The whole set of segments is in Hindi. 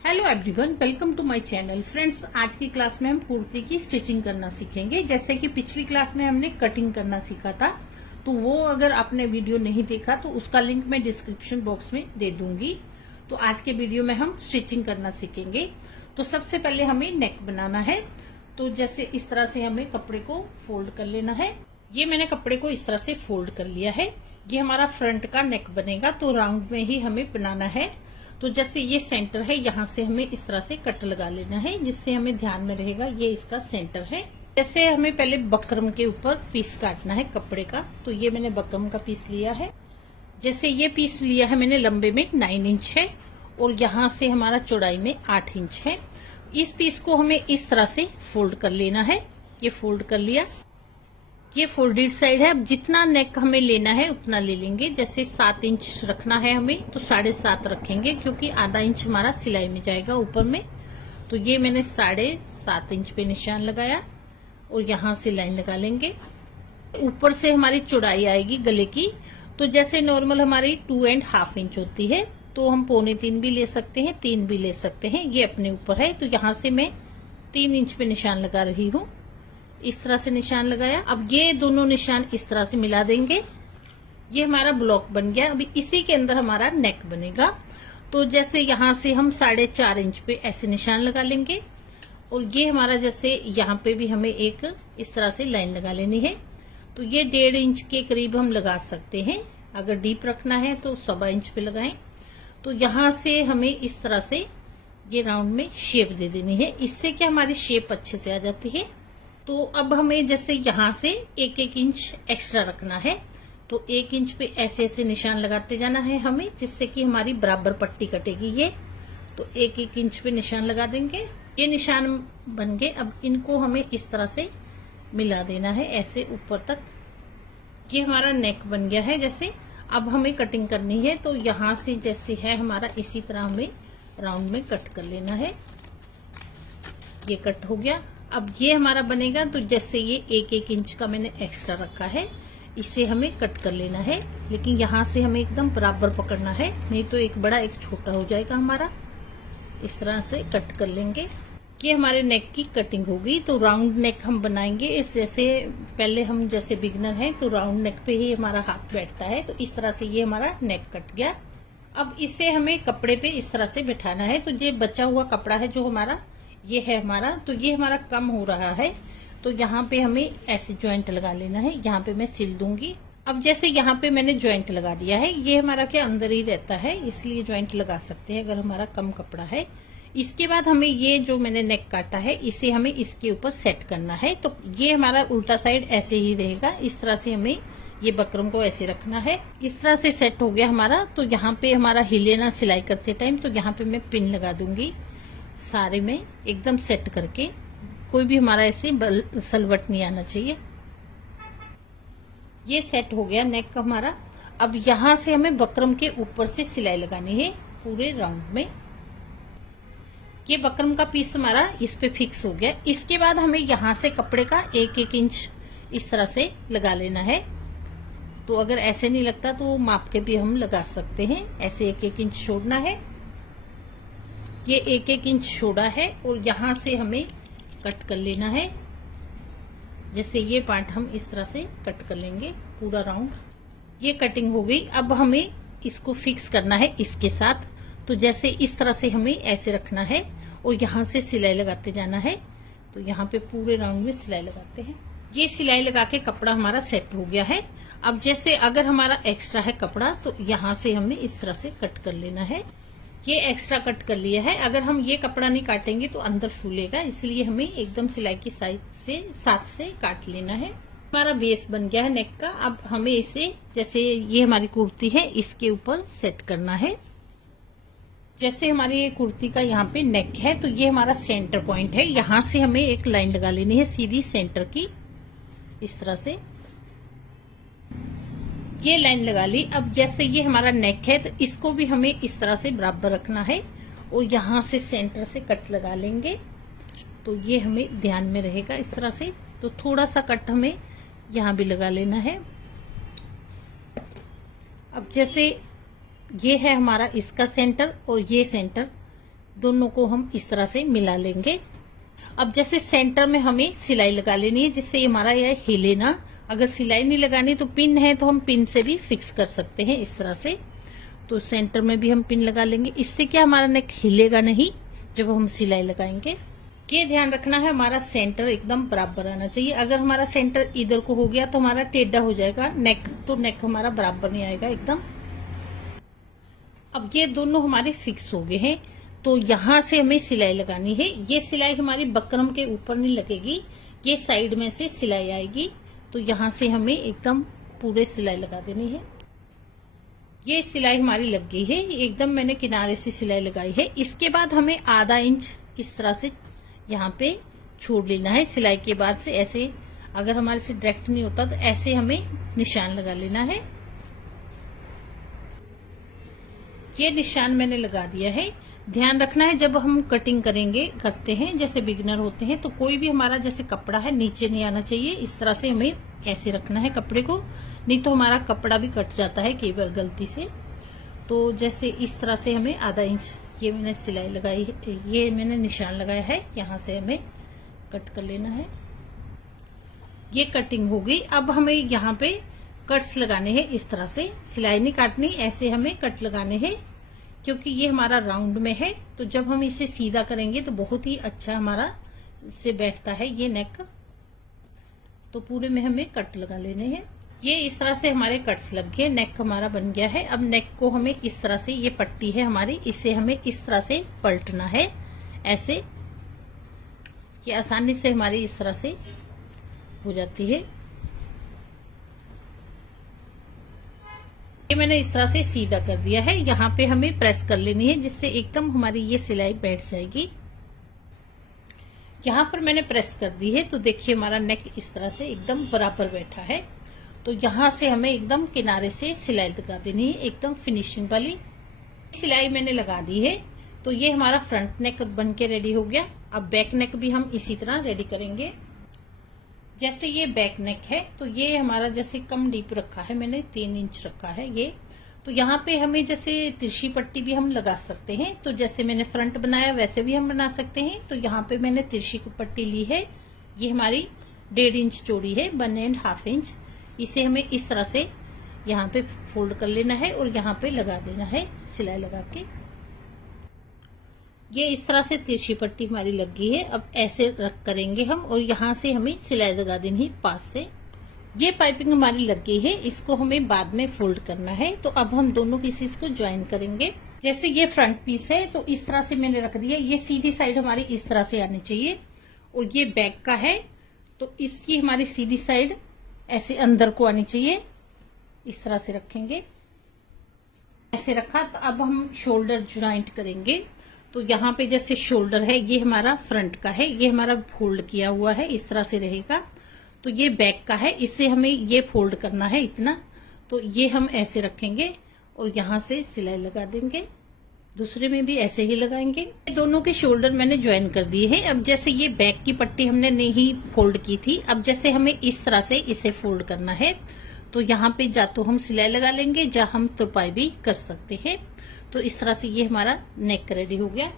Hello everyone, welcome to my channel. Friends, आज की क्लास में हम कुर्ती की स्टिचिंग करना सीखेंगे। जैसे कि पिछली क्लास में हमने कटिंग करना सीखा था, तो वो अगर आपने वीडियो नहीं देखा तो उसका लिंक मैं डिस्क्रिप्शन बॉक्स में दे दूंगी। तो आज के वीडियो में हम स्टिचिंग करना सीखेंगे। तो सबसे पहले हमें नेक बनाना है। तो जैसे इस तरह से हमें कपड़े को फोल्ड कर लेना है। ये मैंने कपड़े को इस तरह से फोल्ड कर लिया है। ये हमारा फ्रंट का नेक बनेगा, तो राउंड में ही हमें बनाना है। तो जैसे ये सेंटर है, यहाँ से हमें इस तरह से कट लगा लेना है, जिससे हमें ध्यान में रहेगा ये इसका सेंटर है। जैसे हमें पहले बकरम के ऊपर पीस काटना है कपड़े का, तो ये मैंने बकरम का पीस लिया है। जैसे ये पीस लिया है मैंने, लंबे में 9 इंच है और यहाँ से हमारा चौड़ाई में 8 इंच है। इस पीस को हमें इस तरह से फोल्ड कर लेना है। ये फोल्ड कर लिया, ये फोल्डेड साइड है। अब जितना नेक हमें लेना है उतना ले लेंगे। जैसे 7 इंच रखना है हमें, तो 7.5 रखेंगे, क्योंकि आधा इंच हमारा सिलाई में जाएगा ऊपर में। तो ये मैंने 7.5 इंच पे निशान लगाया और यहाँ से लाइन लगा लेंगे। ऊपर से हमारी चौड़ाई आएगी गले की। तो जैसे नॉर्मल हमारी 2.5 इंच होती है, तो हम 2.25 भी ले सकते हैं, 3 भी ले सकते हैं, ये अपने ऊपर है। तो यहाँ से मैं 3 इंच पे निशान लगा रही हूँ। इस तरह से निशान लगाया। अब ये दोनों निशान इस तरह से मिला देंगे। ये हमारा ब्लॉक बन गया। अभी इसी के अंदर हमारा नेक बनेगा। तो जैसे यहाँ से हम 4.5 इंच पे ऐसे निशान लगा लेंगे और ये हमारा जैसे यहाँ पे भी हमें एक इस तरह से लाइन लगा लेनी है। तो ये 1.5 इंच के करीब हम लगा सकते हैं। अगर डीप रखना है तो 1.25 इंच पे लगाएं। तो यहाँ से हमें इस तरह से ये राउंड में शेप दे देनी है। इससे क्या हमारी शेप अच्छे से आ जाती है। तो अब हमें जैसे यहाँ से 1-1 इंच एक्स्ट्रा रखना है। तो 1 इंच पे ऐसे ऐसे निशान लगाते जाना है हमें, जिससे कि हमारी बराबर पट्टी कटेगी ये। तो 1-1 इंच पे निशान लगा देंगे। ये निशान बन गए। अब इनको हमें इस तरह से मिला देना है ऐसे ऊपर तक। ये हमारा नेक बन गया है। जैसे अब हमें कटिंग करनी है, तो यहाँ से जैसे है हमारा, इसी तरह हमें राउंड में कट कर लेना है। ये कट हो गया। अब ये हमारा बनेगा। तो जैसे ये 1-1 इंच का मैंने एक्स्ट्रा रखा है, इसे हमें कट कर लेना है। लेकिन यहाँ से हमें एकदम बराबर पकड़ना है, नहीं तो एक बड़ा एक छोटा हो जाएगा हमारा। इस तरह से कट कर लेंगे। ये हमारे नेक की कटिंग होगी। तो राउंड नेक हम बनाएंगे। इस जैसे पहले हम जैसे बिगनर हैं, तो राउंड नेक पे ही हमारा हाथ बैठता है। तो इस तरह से ये हमारा नेक कट गया। अब इसे हमें कपड़े पे इस तरह से बिठाना है। तो ये बचा हुआ कपड़ा है जो हमारा, ये है हमारा। तो ये हमारा कम हो रहा है, तो यहाँ पे हमें ऐसे ज्वाइंट लगा लेना है। यहाँ पे मैं सिल दूंगी। अब जैसे यहाँ पे मैंने ज्वाइंट लगा दिया है। ये हमारा क्या अंदर ही रहता है, इसलिए ज्वाइंट लगा सकते हैं अगर हमारा कम कपड़ा है। इसके बाद हमें ये जो मैंने नेक काटा है, इसे हमें इसके ऊपर सेट करना है। तो ये हमारा उल्टा साइड ऐसे ही रहेगा। इस तरह से हमें ये बकरम को ऐसे रखना है। इस तरह से सेट हो गया हमारा। तो यहाँ पे हमारा हिले ना सिलाई करते टाइम, तो यहाँ पे मैं पिन लगा दूंगी सारे में एकदम सेट करके। कोई भी हमारा ऐसे सलवट नहीं आना चाहिए। ये सेट हो गया नेक का हमारा। अब यहाँ से हमें बकरम के ऊपर से सिलाई लगानी है पूरे राउंड में। ये बकरम का पीस हमारा इस पे फिक्स हो गया। इसके बाद हमें यहाँ से कपड़े का 1-1 इंच इस तरह से लगा लेना है। तो अगर ऐसे नहीं लगता तो माप के भी हम लगा सकते हैं। ऐसे 1-1 इंच छोड़ना है। ये 1-1 इंच छोड़ा है और यहाँ से हमें कट कर लेना है। जैसे ये पार्ट हम इस तरह से कट कर लेंगे पूरा राउंड। ये कटिंग हो गई। अब हमें इसको फिक्स करना है इसके साथ। तो जैसे इस तरह से हमें ऐसे रखना है और यहाँ से सिलाई लगाते जाना है। तो यहाँ पे पूरे राउंड में सिलाई लगाते हैं। ये सिलाई लगा के कपड़ा हमारा सेट हो गया है। अब जैसे अगर हमारा एक्स्ट्रा है कपड़ा, तो यहाँ से हमें इस तरह से कट कर लेना है। ये एक्स्ट्रा कट कर लिया है। अगर हम ये कपड़ा नहीं काटेंगे तो अंदर फूलेगा, इसलिए हमें एकदम सिलाई की साथ से काट लेना है। हमारा बेस बन गया है नेक का। अब हमें इसे, जैसे ये हमारी कुर्ती है, इसके ऊपर सेट करना है। जैसे हमारी ये कुर्ती का यहाँ पे नेक है, तो ये हमारा सेंटर पॉइंट है। यहाँ से हमें एक लाइन लगा लेनी है सीधी सेंटर की, इस तरह से ये लाइन लगा ली। अब जैसे ये हमारा नेक है, तो इसको भी हमें इस तरह से बराबर रखना है और यहाँ से सेंटर से कट लगा लेंगे। तो ये हमें ध्यान में रहेगा इस तरह से। तो थोड़ा सा कट हमें यहाँ भी लगा लेना है। अब जैसे ये है हमारा इसका सेंटर और ये सेंटर, दोनों को हम इस तरह से मिला लेंगे। अब जैसे सेंटर में हमें सिलाई लगा लेनी है जिससे हमारा यह हिले ना। अगर सिलाई नहीं लगानी तो पिन है तो हम पिन से भी फिक्स कर सकते हैं इस तरह से। तो सेंटर में भी हम पिन लगा लेंगे, इससे क्या हमारा नेक हिलेगा नहीं जब हम सिलाई लगाएंगे। ये ध्यान रखना है हमारा सेंटर एकदम बराबर आना चाहिए। अगर हमारा सेंटर इधर को हो गया तो हमारा टेढ़ा हो जाएगा नेक, तो नेक हमारा बराबर नहीं आएगा एकदम। अब ये दोनों हमारे फिक्स हो गए हैं, तो यहाँ से हमें सिलाई लगानी है। ये सिलाई हमारी बकरम के ऊपर नहीं लगेगी, ये साइड में से सिलाई आएगी। तो यहाँ से हमें एकदम पूरे सिलाई लगा देनी है। ये सिलाई हमारी लग गई है, एकदम मैंने किनारे से सिलाई लगाई है। इसके बाद हमें आधा इंच इस तरह से यहाँ पे छोड़ लेना है सिलाई के बाद से। ऐसे अगर हमारे से डायरेक्ट नहीं होता तो ऐसे हमें निशान लगा लेना है। ये निशान मैंने लगा दिया है। ध्यान रखना है जब हम कटिंग करते हैं जैसे बिगिनर होते हैं, तो कोई भी हमारा जैसे कपड़ा है नीचे नहीं आना चाहिए। इस तरह से हमें ऐसे रखना है कपड़े को, नहीं तो हमारा कपड़ा भी कट जाता है कई बार गलती से। तो जैसे इस तरह से हमें आधा इंच ये मैंने सिलाई लगाई है, ये मैंने निशान लगाया है, यहाँ से हमें कट कर लेना है। ये कटिंग हो गई। अब हमें यहाँ पे कट्स लगाने हैं इस तरह से, सिलाई नहीं काटनी, ऐसे हमें कट लगाने हैं। क्योंकि ये हमारा राउंड में है तो जब हम इसे सीधा करेंगे तो बहुत ही अच्छा हमारा से बैठता है ये नेक। तो पूरे में हमें कट लगा लेने हैं। ये इस तरह से हमारे कट्स लग गए, नेक हमारा बन गया है। अब नेक को हमें इस तरह से, ये पट्टी है हमारी, इसे हमें इस तरह से पलटना है ऐसे कि आसानी से हमारी इस तरह से हो जाती है। ये मैंने इस तरह से सीधा कर दिया है। यहाँ पे हमें प्रेस कर लेनी है जिससे एकदम हमारी ये सिलाई बैठ जाएगी। यहाँ पर मैंने प्रेस कर दी है तो देखिए हमारा नेक इस तरह से एकदम बराबर बैठा है। तो यहाँ से हमें एकदम किनारे से सिलाई लगा देनी है, एकदम फिनिशिंग वाली सिलाई मैंने लगा दी है। तो ये हमारा फ्रंट नेक बन के रेडी हो गया। अब बैक नेक भी हम इसी तरह रेडी करेंगे। जैसे ये बैक नेक है तो ये हमारा जैसे कम डीप रखा है, मैंने 3 इंच रखा है ये। तो यहाँ पे हमें जैसे तिरछी पट्टी भी हम लगा सकते हैं। तो जैसे मैंने फ्रंट बनाया वैसे भी हम बना सकते हैं। तो यहाँ पे मैंने तिरछी पट्टी ली है, ये हमारी 1.5 इंच चौड़ी है, 1.5 इंच। इसे हमें इस तरह से यहाँ पे फोल्ड कर लेना है और यहाँ पे लगा देना है सिलाई लगा के। ये इस तरह से तिरछी पट्टी हमारी लग गई है। अब ऐसे रख करेंगे हम और यहाँ से हमें सिलाई लगा देनी है पास से। ये पाइपिंग हमारी लग गई है, इसको हमें बाद में फोल्ड करना है। तो अब हम दोनों पीसेस को ज्वाइन करेंगे। जैसे ये फ्रंट पीस है तो इस तरह से मैंने रख दिया, ये सीधी साइड हमारी इस तरह से आनी चाहिए। और ये बैक का है तो इसकी हमारी सीधी साइड ऐसे अंदर को आनी चाहिए, इस तरह से रखेंगे। ऐसे रखा। तो अब हम शोल्डर ज्वाइंट करेंगे। तो यहाँ पे जैसे शोल्डर है ये हमारा फ्रंट का है, ये हमारा फोल्ड किया हुआ है, इस तरह से रहेगा। तो ये बैक का है, इसे हमें ये फोल्ड करना है इतना। तो ये हम ऐसे रखेंगे और यहाँ से सिलाई लगा देंगे। दूसरे में भी ऐसे ही लगाएंगे। दोनों के शोल्डर मैंने ज्वाइन कर दिए हैं। अब जैसे ये बैक की पट्टी हमने नहीं फोल्ड की थी, अब जैसे हमें इस तरह से इसे फोल्ड करना है। तो यहाँ पे जा तो हम सिलाई लगा लेंगे, जा हम तुरपाई भी कर सकते हैं। तो इस तरह से ये हमारा नेक रेडी हो गया।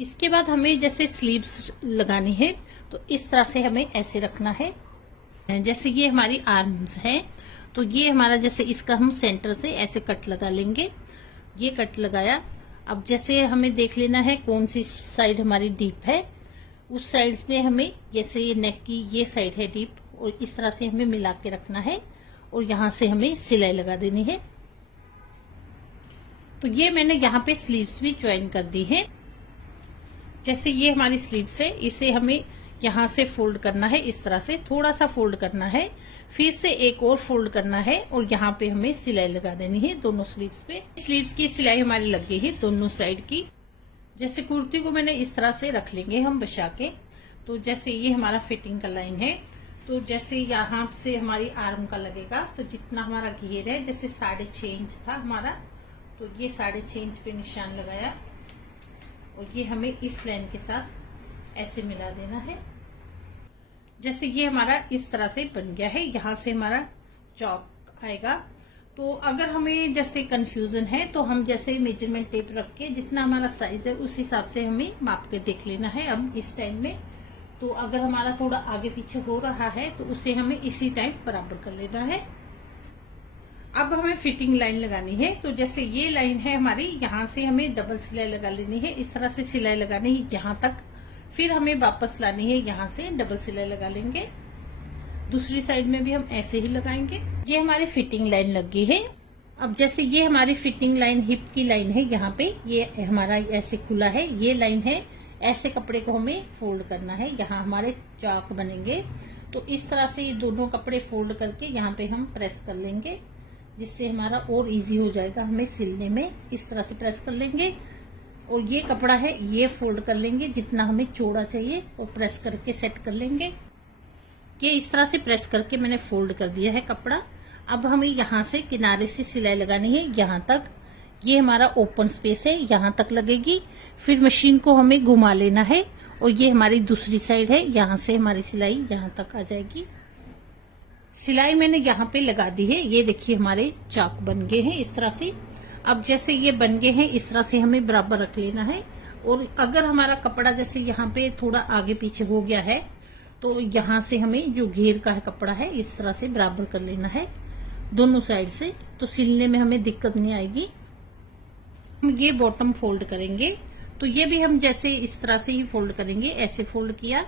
इसके बाद हमें जैसे स्लीव्स लगानी है तो इस तरह से हमें ऐसे रखना है। जैसे ये हमारी आर्म्स है तो ये हमारा जैसे इसका हम सेंटर से ऐसे कट लगा लेंगे। ये कट लगाया। अब जैसे हमें देख लेना है कौन सी साइड हमारी डीप है, उस साइड में हमें जैसे ये नेक की ये साइड है डीप, और इस तरह से हमें मिला के रखना है और यहाँ से हमें सिलाई लगा देनी है। तो ये मैंने यहाँ पे स्लीव्स भी ज्वाइन कर दी है। जैसे ये हमारी स्लीव्स है, इसे हमें यहाँ से फोल्ड करना है, इस तरह से थोड़ा सा फोल्ड करना है, फिर से एक और फोल्ड करना है और यहाँ पे हमें सिलाई लगा देनी है दोनों स्लीव्स पे। स्लीव्स की सिलाई हमारी लग गई है दोनों साइड की। जैसे कुर्ती को मैंने इस तरह से रख लेंगे हम बचा के। तो जैसे ये हमारा फिटिंग का लाइन है, तो जैसे यहाँ से हमारी आर्म का लगेगा, तो जितना हमारा घेर है जैसे 6.5 इंच था हमारा, तो ये 6.5 इंच पे निशान लगाया और ये हमें इस लाइन के साथ ऐसे मिला देना है। जैसे ये हमारा इस तरह से बन गया है, यहाँ से हमारा चौक आएगा तो अगर हमें जैसे कंफ्यूजन है तो हम जैसे मेजरमेंट टेप रख के जितना हमारा साइज है उस हिसाब से हमें माप के देख लेना है अब इस टाइम में। तो अगर हमारा थोड़ा आगे पीछे हो रहा है तो उसे हमें इसी टाइम बराबर कर लेना है। अब हमें फिटिंग लाइन लगानी है। तो जैसे ये लाइन है हमारी, यहाँ से हमें डबल सिलाई लगा लेनी है। इस तरह से सिलाई लगानी है यहाँ तक, फिर हमें वापस लानी है, यहाँ से डबल सिलाई लगा लेंगे। दूसरी साइड में भी हम ऐसे ही लगाएंगे। ये हमारी फिटिंग लाइन लग गई है। अब जैसे ये हमारी फिटिंग लाइन हिप की लाइन है, यहाँ पे ये हमारा ऐसे खुला है, ये लाइन है। ऐसे कपड़े को हमें फोल्ड करना है, यहाँ हमारे चाक बनेंगे। तो इस तरह से ये दोनों कपड़े फोल्ड करके यहाँ पे हम प्रेस कर लेंगे, जिससे हमारा और इजी हो जाएगा हमें सिलने में। इस तरह से प्रेस कर लेंगे और ये कपड़ा है ये फोल्ड कर लेंगे जितना हमें चौड़ा चाहिए, और प्रेस करके सेट कर लेंगे। ये इस तरह से प्रेस करके मैंने फोल्ड कर दिया है कपड़ा। अब हमें यहाँ से किनारे से सिलाई लगानी है यहाँ तक। ये हमारा ओपन स्पेस है, यहाँ तक लगेगी। फिर मशीन को हमें घुमा लेना है और ये हमारी दूसरी साइड है, यहाँ से हमारी सिलाई यहाँ तक आ जाएगी। सिलाई मैंने यहाँ पे लगा दी है। ये देखिए हमारे चाक बन गए हैं इस तरह से। अब जैसे ये बन गए हैं इस तरह से हमें बराबर रख लेना है। और अगर हमारा कपड़ा जैसे यहाँ पे थोड़ा आगे पीछे हो गया है तो यहाँ से हमें जो घेर का है कपड़ा है इस तरह से बराबर कर लेना है दोनों साइड से, तो सिलने में हमें दिक्कत नहीं आएगी। हम ये बॉटम फोल्ड करेंगे तो ये भी हम जैसे इस तरह से ही फोल्ड करेंगे। ऐसे फोल्ड किया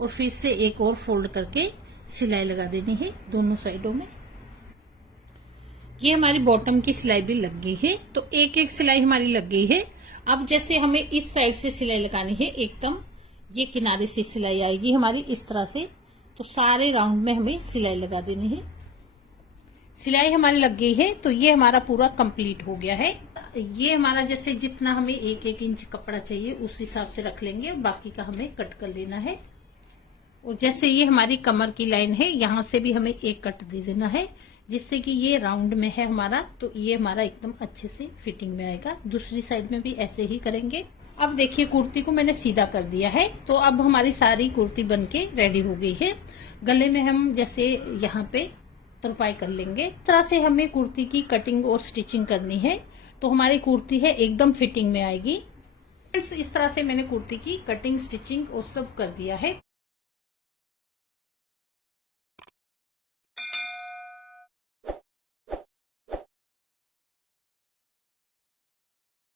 और फिर से एक और फोल्ड करके सिलाई लगा देनी है दोनों साइडों में। ये हमारी बॉटम की सिलाई भी लग गई है। तो एक एक सिलाई हमारी लग गई है। अब जैसे हमें इस साइड से सिलाई लगानी है, एकदम ये किनारे से सिलाई आएगी हमारी इस तरह से। तो सारे राउंड में हमें सिलाई लगा देनी है। सिलाई हमारी लग गई है तो ये हमारा पूरा कंप्लीट हो गया है। ये हमारा जैसे जितना हमें एक एक इंच कपड़ा चाहिए उस हिसाब से रख लेंगे, बाकी का हमें कट कर लेना है। और जैसे ये हमारी कमर की लाइन है, यहाँ से भी हमें एक कट दे देना है, जिससे कि ये राउंड में है हमारा, तो ये हमारा एकदम अच्छे से फिटिंग में आएगा। दूसरी साइड में भी ऐसे ही करेंगे। अब देखिए कुर्ती को मैंने सीधा कर दिया है। तो अब हमारी सारी कुर्ती बनके रेडी हो गई है। गले में हम जैसे यहाँ पे तुरपाई कर लेंगे। इस तरह से हमें कुर्ती की कटिंग और स्टिचिंग करनी है, तो हमारी कुर्ती है एकदम फिटिंग में आएगी। इस तरह से मैंने कुर्ती की कटिंग, स्टिचिंग और सब कर दिया है।